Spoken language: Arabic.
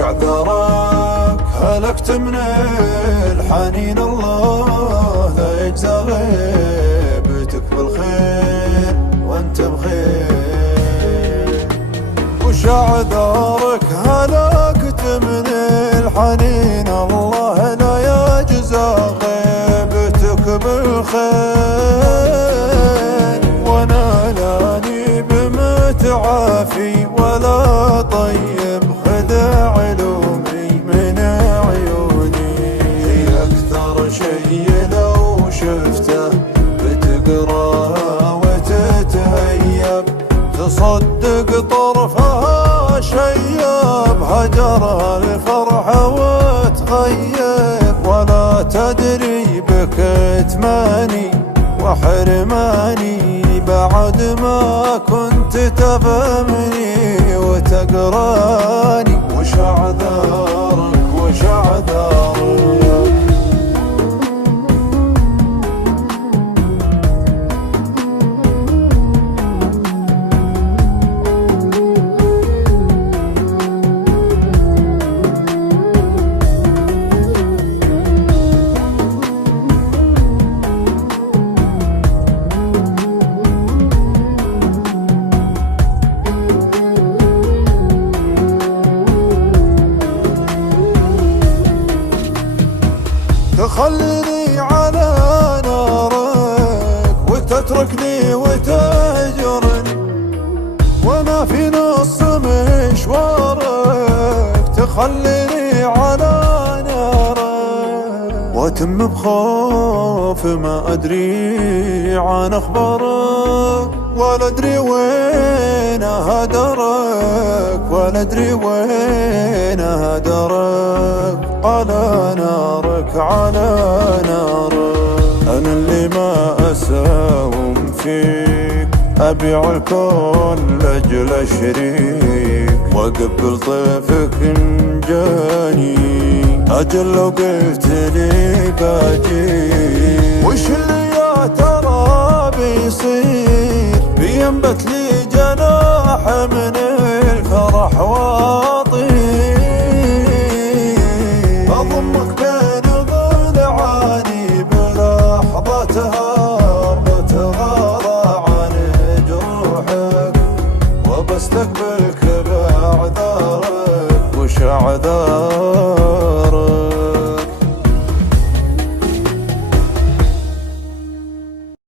وش عذرك هلكت من الحنين، الله لا يجزى غيبتك بالخير وانت بخير. وش عذرك هلكت من الحنين، الله لا يجزى غيبتك بالخير. وانا لاني بمتعافي ولا طيب خذ علومي من عيوني. هي اكثر شي لو شفته بتقراه وتتهيب، تصدق طرفها شيب هجرها الفرح وتغيب. ولا تدري بكتماني وحرماني بعد ما كنت تفهمني وتقراني. وش اعذارك وش اعذارك؟ تخليني على نارك وتتركني وتهجرني، وانا في نص مشوارك تخليني على نارك. واتم بخوف ما ادري عن اخبارك، ولا ادري وين هدرك، ولا ادري وين هدرك. على نارك على نارك، انا اللي ما اساوم فيك، ابيع الكون لاجل شريك، واقبل طيفك ان جاني، اجل لو قلت لي باجيك. وش اللي يا ترى بيصير، بينبت لي جناح من الفرح واطير، اضمك بين ضلعاني بلحظتها وتغاضى عن جروحك، وبستقبلك باعذارك. وش اعذارك